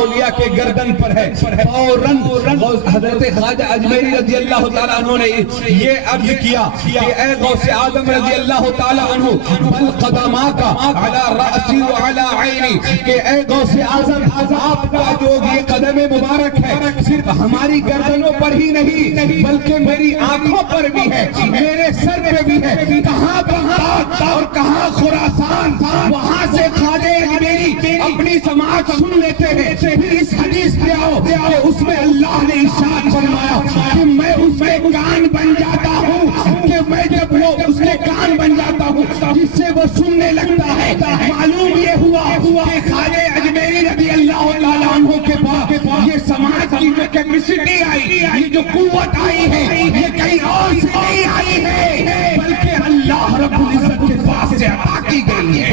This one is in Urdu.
اولیاء کے گردن پر ہے. فوراً حضرت خواجہ اجمیری رضی اللہ تعالیٰ عنہ نے یہ عرض کیا کہ اے غوث اعظم رضی اللہ تعالیٰ عنہ بل قدماک علی رأسی و علی عینی، کہ اے غوث اعظم آپ کا جو یہ قدم مبارک ہے صرف ہماری گردنوں پر ہی نہیں بلکہ میری آنکھوں پر بھی ہے، میرے سر پہ بھی ہے. کہاں بغداد اور کہاں خراسان، وہاں سے خواجہ اجمیری اپنی سماعت سن لیتے ہیں. پھر اس حدیث پہ آؤ کہ اس میں اللہ نے ارشاد فرمایا کہ میں اس کے کان بن جاتا ہوں، کہ میں جب وہ اس کے کان بن جاتا ہوں جس سے وہ سننے لگتا ہے. معلوم یہ ہوا کہ خواجہ اجمیری رضی اللہ تعالیٰ عنہ کے پاس یہ سماعت کی جو کیپیسٹی آئی، یہ جو قوت آئی ہے، یہ کہیں اور سے نہیں آئی ہے بلکہ اللہ رب العزت کے پاس سے عطا کی گئی ہے.